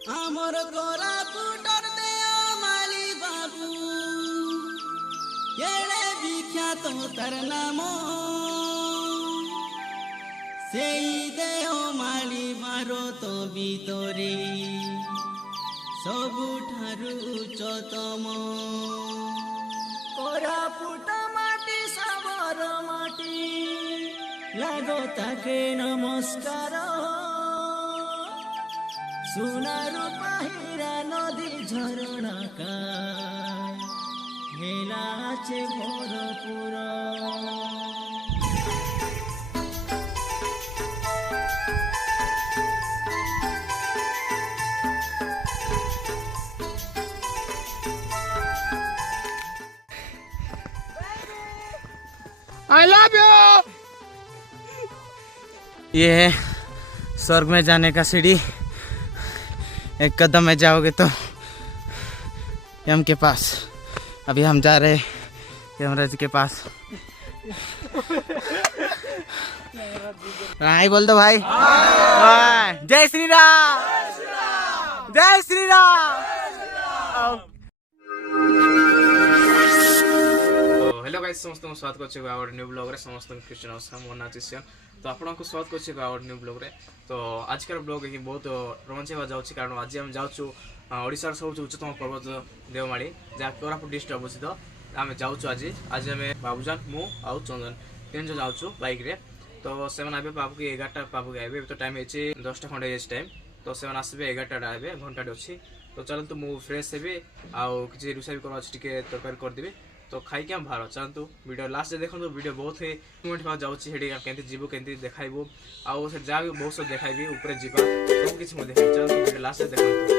आमर कोरापुटर देओमाली बाबू केड़े विख्यात तार नाम सेई देओमाली भारत भितरे सबुठारु उच्चतम कोरापुट माटी साबर माटी लागो ताके नमस्कार सुनारू पाहिरा नदी झरणा का हेला आछे भरपुर I love you। ये है स्वर्ग में जाने का सीढ़ी। एक कदम में जाओगे तो यम के पास। अभी हम जा रहे यमराज के पास। हाय बोल दो भाई। जय श्री राम, जय श्री राम। हेलो गाइस, समस्त स्वागत करछे आवर न्यू ब्लॉग रे। समस्त क्रिश्चियन असम मो नाचिसियन तो आपन को स्वागत करछे आवर न्यू ब्लॉग रे। तो आज का ब्लॉग है बहुत रोमांचक हो जाउछि कारण आज हम जाउछु ओडिसा सब उच्चतम पर्वत देवमाली जहाँ कोरापुट डिस्ट्रिक्ट अवस्थित। आम जाउछु आज हमें बाबूजान मु आउ चंदन तीन जन जाउछु बाइक रे। तो सेवन आबे बाबू के 11टा बाबू के आबे। तो टाइम है 10टा खंडे टाइम। तो सेवन आसबे 11टा आबे घंटा अच्छी। तो चलतु मु फ्रेश हेबे आउ किछि रुसा भी कर टिके तरकारी कर देबे। तो खाई क्या बाहर चलतु वीडियो लास्ट देखो। वीडियो बहुत ही मोमेंट पा जाउछि हेडी केंति जीवो केंति देखाइबो आउ से जा भी बहुत सब देखाइबी ऊपर जीवा सब किछि म देखाइ। चलतु वीडियो लास्ट देखो।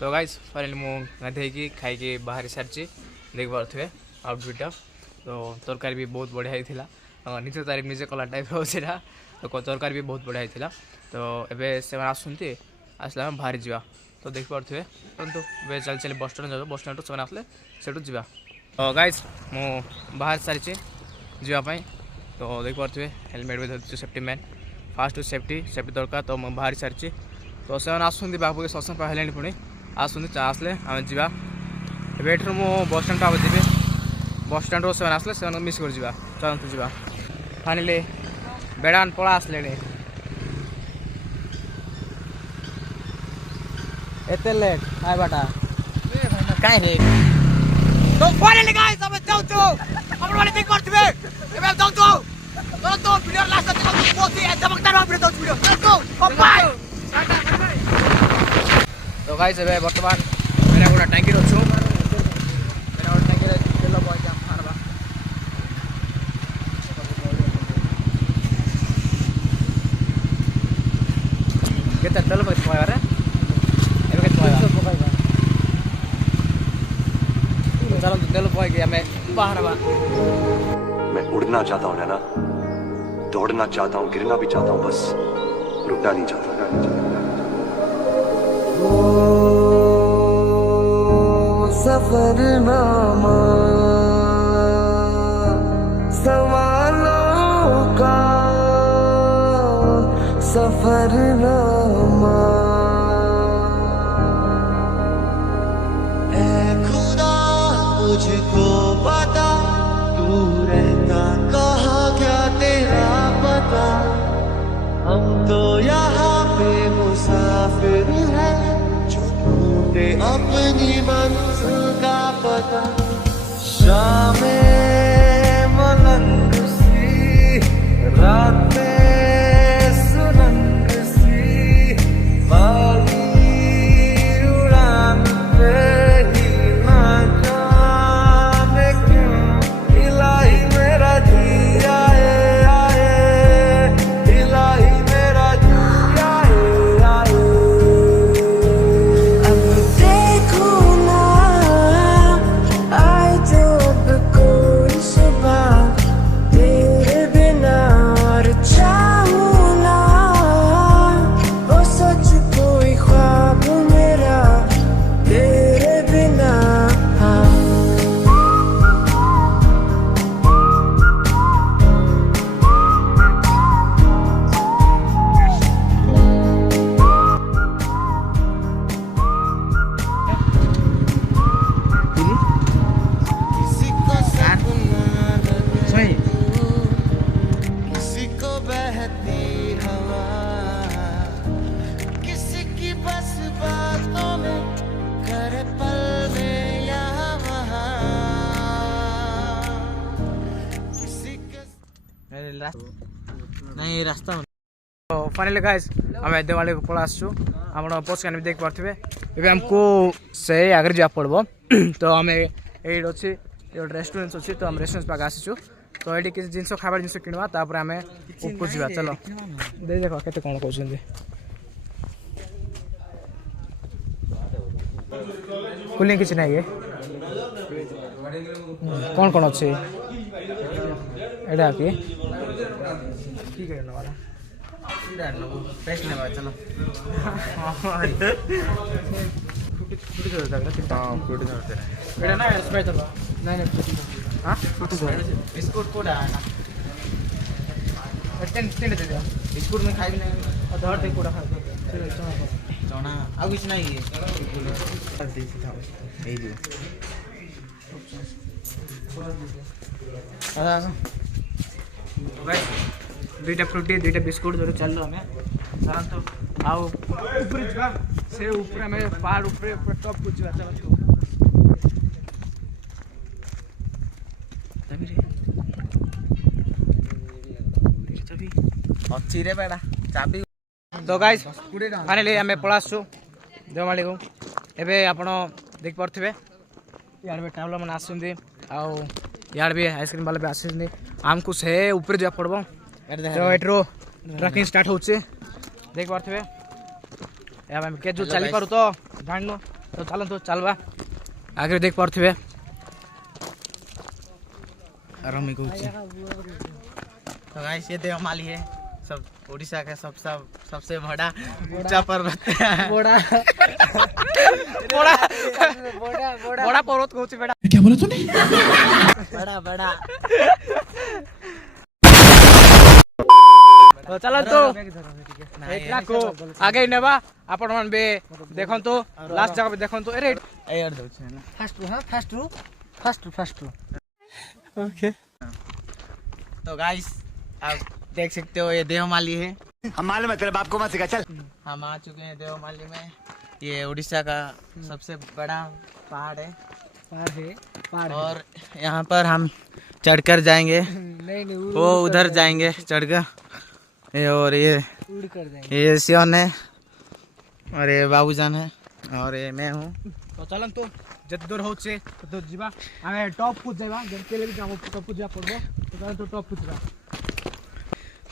तो गाइस फाइनली मु गाधे खाई बाहर सारी देख पारे आउटफिट। तो तरकारी भी बहुत बढ़िया होता निज तारीफ निजे कला टाइप रोसा। तो तरकारी भी बहुत बढ़िया होता। तो एबे से आसुँच आसला बाहर जावा। तो देख पारे परंतु चल चल बस स्टैंड जाओ। बस स्टैंड से आसले से जा। तो गाइस मु बाहर सारी जावाई। तो देख पारे हेलमेट भी धरती सेफ्टी मैन फास्ट सेफ्टी दरकार। तो मुझे बाहर सारी। तो से आसुँच बाबू के सत्संग पाइले पुणी आसुँच आसले आम जा। एठू मु बस स्टैंड आगे जी। बस स्टैंड से आसले से मिस कर जा। चलतु जा। फाइनली बेड़ान पड़ा आसले एत लेट आइबाटा कहीं लेट। तो फाइनली गाइस अब जाउछु हमर वाली पिक करथिबे एबे जाउछु। तो वीडियो लास्ट तक बहुत ही चमकदार वीडियो दउ वीडियो। Let's bye. तो गाइस एबे वर्तमान मेरा गोटा टैंकी रछु। मेरा गोटा टैंकी रे तेल बॉय जाम मारबा केते तेल बॉय पया रे एबे केते पया पकाइबा। चलो तेल बॉय के हमें बाहर बा। मैं उड़ना चाहता हूं ना, दौड़ना चाहता हूं, गिरना भी चाहता हूं, बस रुकना नहीं चाहता। सफरनामा सवालों का सफरनामा। ऐ खुदा मुझको बता तू रहता कहाँ, क्या तेरा पता। हम तो यहाँ पे मुसाफिर हैं जो ढूंढते अपनी मंजिल का पता। शामें मलंग सी रातें सुरंग सी बागी उड़ान पे ही ना जाने क्यों नहीं रास्ता तो फाइनली गाइस आम देवाली को पड़ा आसु आप पोस्ट कैन भी देख पारे ए आमको से आगे जा पड़ो तो आम ये अच्छी ये रेस्टोरेंट अच्छी तो आम रेस्टोरेंट पाक आसीचु तो ये किसी जिन खावा जिन किणवा तापर आम ऊपर जा चलो दे देख के कौन कहते कूलिंग किसी ना ये कौन कौन अच्छे एडा की ठीक है वाला फ्रेश नहीं बात चलो बिस्कुट को बिस्कुट में खाई नहीं चना आ कुछ नहीं दुईटा फ्रुटी दुईटा बिस्कुट धर चल हमें चलतु आउ ऊपर जा से ऊपर हमें पहाड़ ऊपर टॉप को जा चलतु अच्छी रे बेटा चाबी तो गाइस फाइनली आम पलासु देवमाली को एबे आपण देख पारे यार भी ट्रावेलर मैंने आसुँच यार भी आइसक्रीम वाला भी आसुँच आमको से ऊपर जा पड़ो तो एट्रो ट्रकिंग स्टार्ट होचे देख पारे के जो चली पारू तो जान लो तो चलो चलवा आगे देख पारे आरामी को तो गाइस ये देवमाली है सब ओडिशा का सबसे बड़ा ऊंचा पर्वत बड़ा बड़ा पर्वत कहूँ बेटा क्या बोला तूने बड़ा तो चलो तो एटला को आगे नेबा आपण मन बे देखन तो लास्ट जगह पे देखन तो अरे यार दो ना फर्स्ट ओके तो गाइस आप देख सकते हो ये देवमाली है हम मालूम है तेरे बाप को मत सिखा चल हम आ चुके हैं देवमाली में ये उड़ीसा का सबसे बड़ा पहाड़ है और यहाँ पर हम चढ़कर जाएंगे वो उधर जाएंगे चढ़कर और ये सियोन है और ये बाबूजान है और ये मैं हूँ तो चलन तो जत दूर होचे तो जीवा आमे टॉप पूछ जाइबा जब केले भी जामो टॉप पूछ जा पड़बो तो चलन तो टॉप पूछबा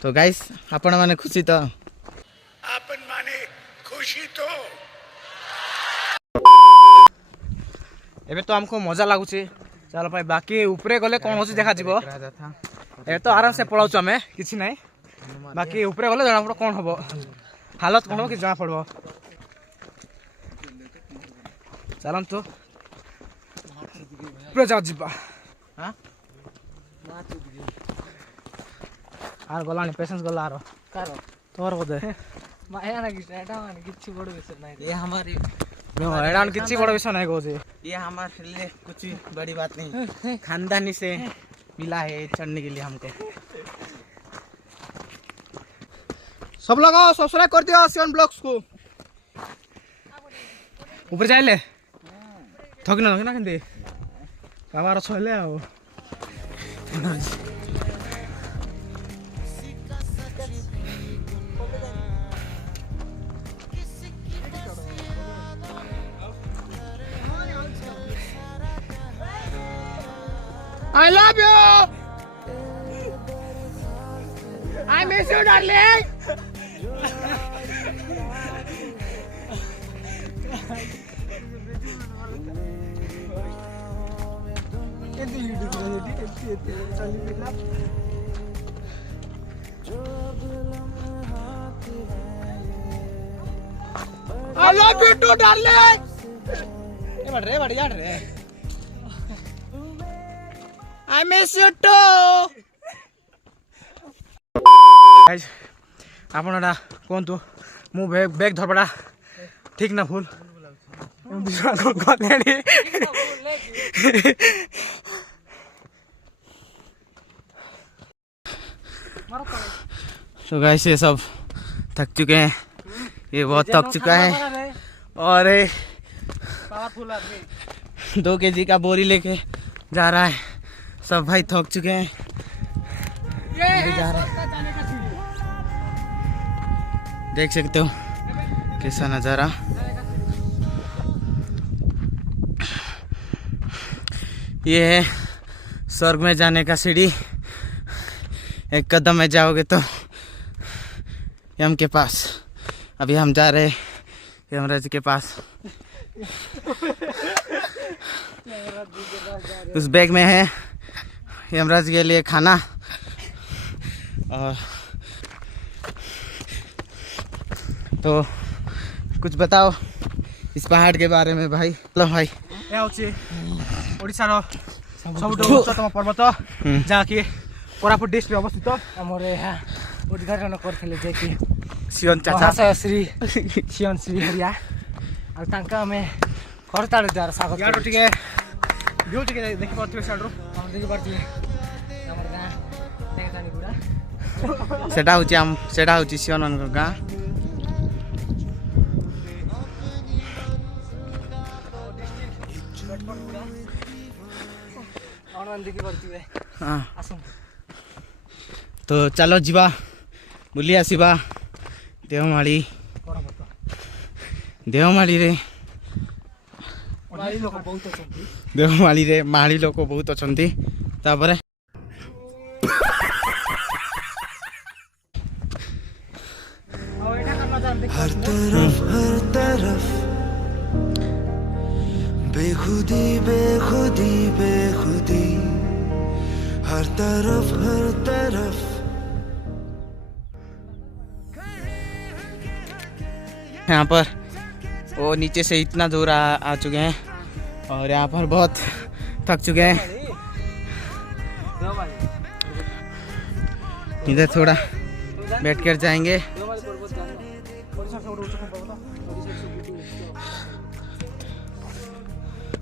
तो गाइस आपण माने खुशी तो अपन माने खुशी तो एबे तो हमको मजा लागुची चलो भाई बाकी ऊपरे गले कोन होची देखा जीवो ए तो आराम से पळाउछु हमें किछि नै बाकी ऊपरे गले जाना पड़ो कोन हबो हालत कोन हो कि जाना पड़बो चलन तो ऊपरे जा जीबा हां आर गलानी पेशेंस गला आरो कारो तोर बोदे माया ना किछि बड़ विषय नहीं ये हमारी एडान किछि बड़ विषय नहीं कहू ये हमारे लिए कुछ बड़ी बात नहीं खानदानी से मिला है चढ़ने के लिए हमको सब लगाओ सब्सक्राइब कर दियो सियन ब्लॉग्स को ऊपर जाइले थक ना केंदे बाबा रो छले आ I love you. I miss you, darling. I love you too, darling. ये बढ़ रहे I miss you too. Guys, आपनरा कोंतु मु बैग धरबडा ठीक ना भूल को गलेडी तो गाइस ये सब थक चुके हैं ये बहुत थक चुका है और 2 kg का बोरी लेके जा रहा है सब भाई थक चुके हैं जा रहे हैं। देख सकते हो कैसा नज़ारा। ये है स्वर्ग में जाने का सीढ़ी। एक कदम में जाओगे तो यम के पास। अभी हम जा रहे यमराज के पास। उस बैग में है यमराज के लिए खाना। और तो कुछ बताओ इस पहाड़ के बारे में भाई। लो भाई, ओडिशार सबुठु उच्चतम पर्वत जहाँकि कोरापुट डिस्ट्रिक्ट अवस्थित। आमर यहाँ उद्घाटन करथिले जे कि सियन चाचा महाशय श्री सियन श्री हरिया आ तांका हमें करताल द्वारा स्वागत यार। ठीक है व्यू ठीक है, देखि पाथि साइड रो हम देखि पाथि हमर गां देख जानी पूरा सेटा होची सियन मन गां। हाँ तो चलो जीवा बुली आसवा देवमाली रे। देवमाली रे माली लोक बहुत अछंती। तापरे हर तरफ बेखुदी बेखुदी बेखुदी, हर तरफ यहाँ पर वो नीचे से इतना दूर आ चुके हैं और यहाँ पर बहुत थक चुके हैं। इधर थोड़ा बैठ कर जाएंगे।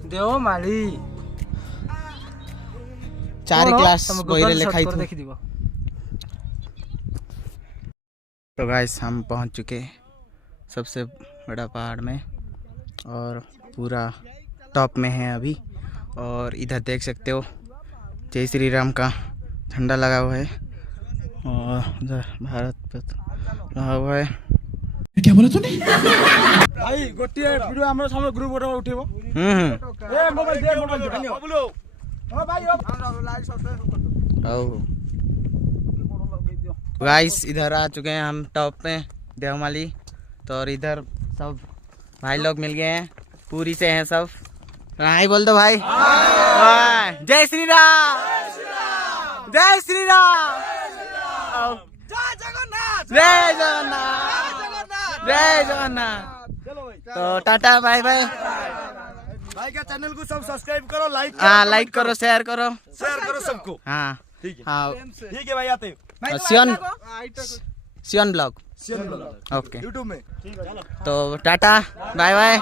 देवमाली 4 क्लास बहिरे लिखाई थी। तो गाइस हम पहुंच चुके सबसे बड़ा पहाड़ में और पूरा टॉप में है अभी। और इधर देख सकते हो जय श्री राम का झंडा लगा हुआ है और उधर भारत पे लगा हुआ है। क्या बोला तूने भाई? गोटे वीडियो हमर सामने ग्रुप फोटो उठेबो। ए मोबाइल दे बोलो। ओ भाई ओ लाइक सब्सक्राइब कर दो। गाइस इधर आ चुके हैं हम टॉप पे देवमाली। तो और इधर सब भाई लोग मिल गए हैं, पूरी से हैं सब। हाय बोल दो भाई। जय श्री राम, जय श्री राम, जय जगन्नाथ, जय जगन्नाथ, जय जगन्नाथ। तो टाटा बाय बाय। भाई का चैनल को सब सब्सक्राइब करो, लाइक लाइक करो, शेयर करो सबको। हाँ ठीक है, हाँ ठीक है भाई आते सियन ब्लॉग ओके यूट्यूब में। तो टाटा बाय बाय,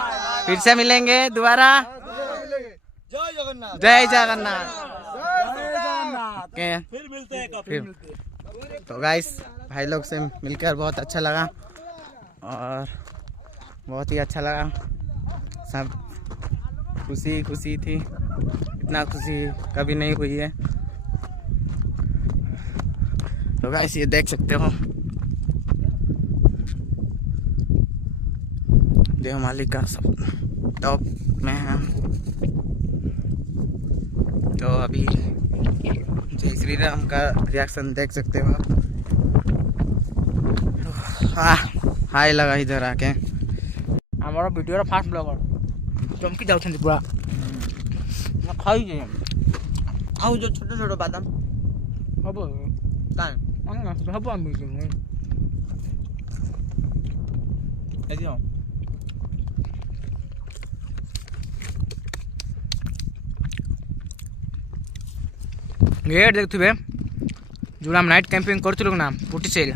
फिर से मिलेंगे दोबारा। जय जगन्नाथ, जय जगन्नाथ। ओके फिर मिलते हैं फिर। तो गाइस भाई लोग से मिलकर बहुत अच्छा लगा और बहुत ही अच्छा लगा। सब खुशी थी, इतना खुशी कभी नहीं हुई है। तो गाइस ये देख सकते हो देवमाली का सब टॉप में है। तो अभी जय श्री राम का रिएक्शन देख सकते हो आप। हाय लगा इधर आके। हमारा वीडियो फास्ट ब्लॉगर चमकी जाउछन पूरा खाई खाऊ जो छोटे छोटे बादाम हबो कान हबो हम मिल ऐसे हो। गेट देखुथिबे जोड़ा हम नाइट कैंपिंग करथिलु ना पुटी सेल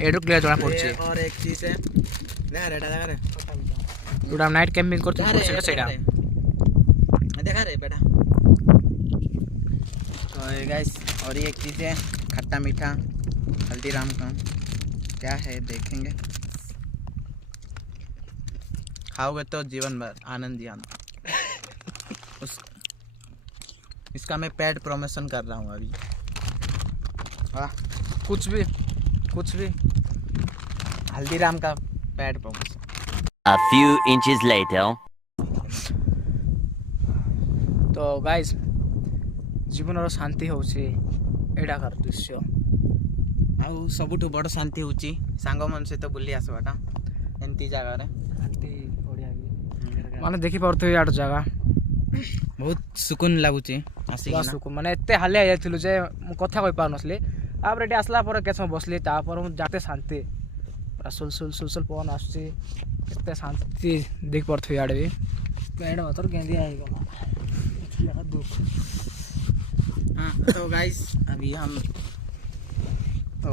एडो क्लियर जोड़ा पड़छि। और एक चीज है ना रेडा लगा रे जोड़ा हम नाइट कैंपिंग करथिलु पुटी सेल सेडा देखा रे बेटा। तो ये गाइस और ये एक चीज है खट्टा मीठा हल्दीराम का क्या है देखेंगे। खाओगे तो जीवन भर आनंद ही आनंद। इसका मैं पेड प्रमोशन कर रहा हूँ अभी। वाह, कुछ भी हल्दीराम का petrol pump. A few inches later. तो गाइस जीवन शांति होची एडाकार दृश्य आउ सबुठु बड़ शांति होची सांग मन सहित बुली आसबाटा एंती जगह रे माने देखि परथि यार जगह बहुत सुकून लागुची आसी बस सुकून माने एते हाले जाइथिलु जे मु कथा कहि पारनसली आब रेडी आसला पर केछ बसली ता पर मु जाते शांति सुल पवन आसुची एते शांति देख परथि यार भी पेड़ मात्र गेंदी आई गला दुख। हाँ तो गाइस अभी हम तो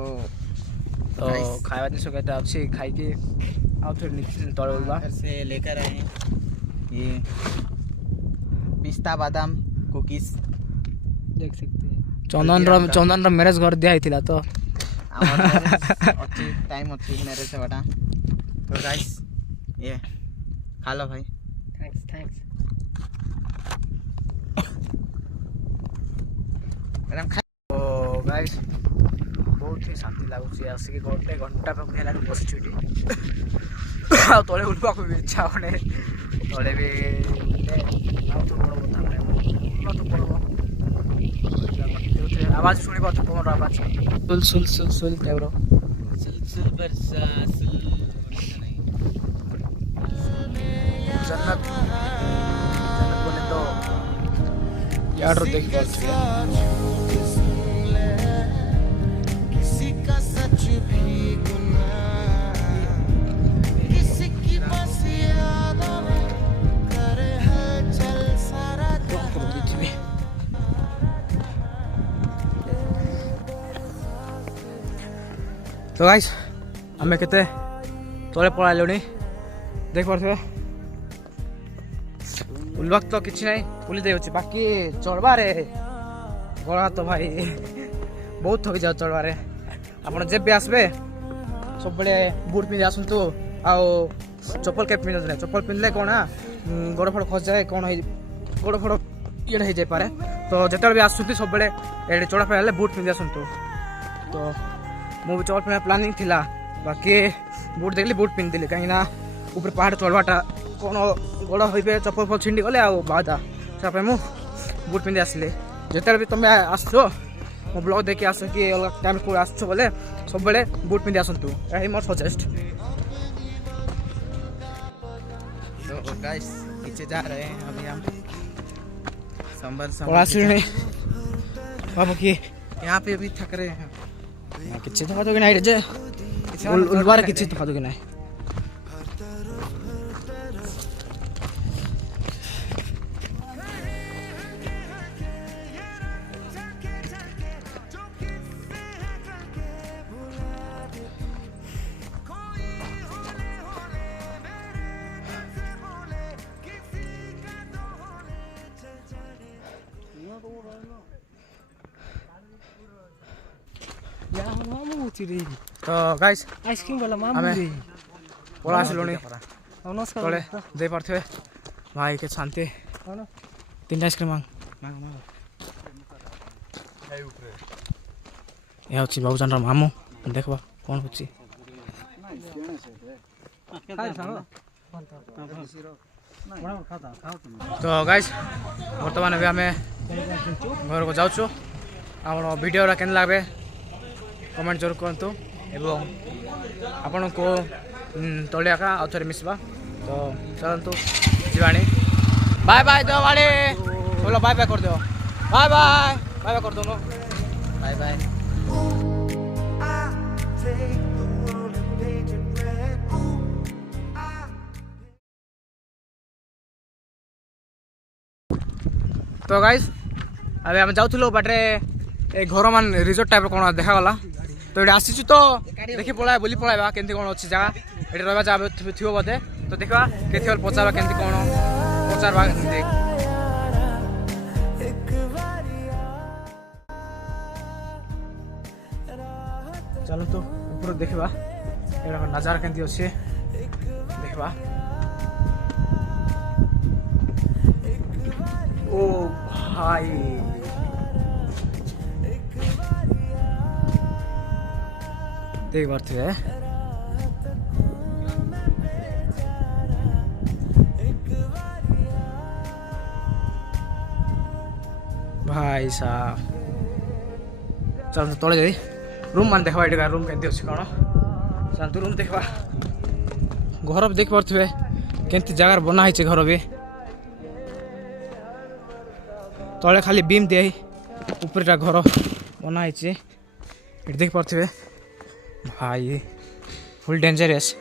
खाଇବା ଜିନିଷ କେତେ ଅଛି ଖାଇକି ଆଉ ଥରେ ତଳେ ଉଲ୍ବା घर से लेकर आए हैं ये पिस्ता बादाम कुकीज देख सकते हैं चंदन रो मैरेज घर दिया हिथिला तो अच्छी टाइम अच्छी मेरे से बटा तो गाइस ये खा लो भाई। थैंक्स मैडम खा तो गाइस बहुत ही शांति लागुची आसिक गोटे घंटा पाख है बसुची तले उठवा भी इच्छा होने तले भी तो बड़ कथा आवाज शुणी पार्थ पवन आवाज सुल टाइप जन्नत बोले तो यार देख पार्थ तो गाइस आम केते तले पड़ाइलुनी देख पारे उल्वाक तो किसी ना उली दे बाकी चढ़बारे गला तो भाई बहुत थकी जाओ चढ़बारे आप जब भी आसबे सब बुट पिंधि आसतु आउ चप्पल के पिंधे चप्पल पिंधले कौन गोड़ फोड़ खस जाए कौन गोड़ फोड़ ये हो जाए तो जिते भी आसुँच सब ये चढ़ा पे बुट पिंधि आसतु तो मुझे चढ़ पे प्लानिंग थिला बाकी बुट देखली बुट पिंधिली कहीं ऊपर पहाड़ चढ़वाटा कौन गोड़ हो चप्पल फल छिंडी गले आधा से मुझ बुट पिंधि आसली जिते भी तुम आस मो ब्लॉग देखी आस कि अलग टाइम को आस बोले सब बुट पिंधि आसतु यही मोर सजेस्ट। तो गाइस पीछे जा रहे हैं अभी हम संभल बाबू की यहाँ पे अभी थक रहे हैं किसी तो कि नहीं जे उल्बार किसी तो कि नहीं तो गाइस आइसक्रीम वाला मामू रे पड़ा आसलुनी नमस्कार तले दे पारथे भाई के शांति तीन आइसक्रीम मांग ये होची बाबूजान रा मामू देखबा कौन होची तो गाइस वर्तमान अभी आम घर को जाऊँ आम वीडियो केन लगे कमेंट जरूर करतु एवं आपण को तले आका आउ थे मिसवा तो चलतु जीवाणी बाय बाय दो वाले बोलो बाय बाय कर दो बाय बाय बाय बाय कर दो बाय बाय। तो गाइस अबे हम जाउथलो बाटरे ए घर मान रिजोर्ट टाइप कौन देखा गला तो ये आसी तो देखी पड़ा बुली पड़ा केमती कौन अच्छी जगह ये रहा जगह थी बोधे तो देखा के पचार केमती कौन पचार चलो तो ऊपर देखा ये नजारा केमती अच्छे देखा ओ भाई देख पार्थे भाई साहब चल तले जाई रूम मान देखा एटा रूम केते अछि कोन चल रूम देखबा घर भी देख पार्थे केंती जगह बना है घर भी तले खाली बीम दिए ऊपर घर बना है देख पार्थे भाई फुल डेंजरस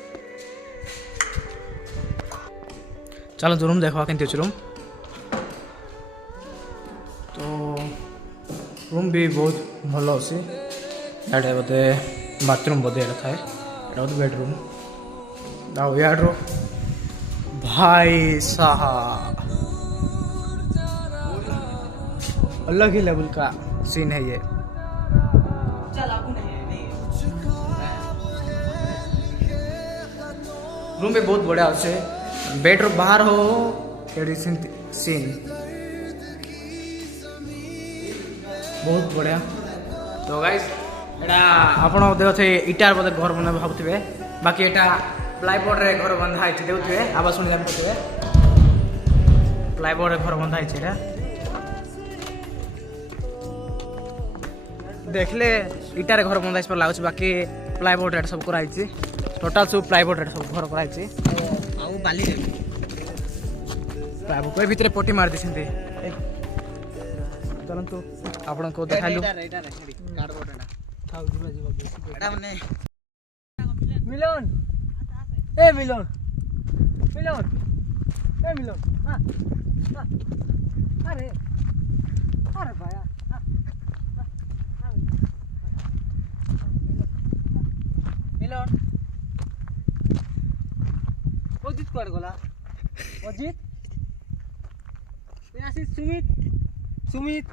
चलो रूम देखा केंती अछि रूम तो रूम भी बहुत भल अच्छे ये बोधे बाथरूम बोधे था ये बेडरूम याड्रो भाई साहब अलग ही लेवल का सीन है ये रूम भी बहुत बढ़िया अच्छे बेडरूम बाहर हो सीन बहुत बढ़िया तो गाइस एटा आपण देखते इटार बोधे घर बना भावुवे बाकी एटा प्लाईबोर्ड रे घर बंधा है देखुए आवाज शुणी जानी प्लाईबोर्ड रे घर बंधा है देखले इटार घर बंधा पर लगुच बाकी प्लाईबोर्ड रे सब कराई टोटाल सब प्लाईबोर्ड रे सब घर कराई बाली प्लाईबोर्ड भितर पट्टी मार दी चलतु आपण को देखालु मिलन ए मिलन मिलन ए मिलन अरे अरे भाया मिलन अजित कुआर गला अजित सुमित सुमित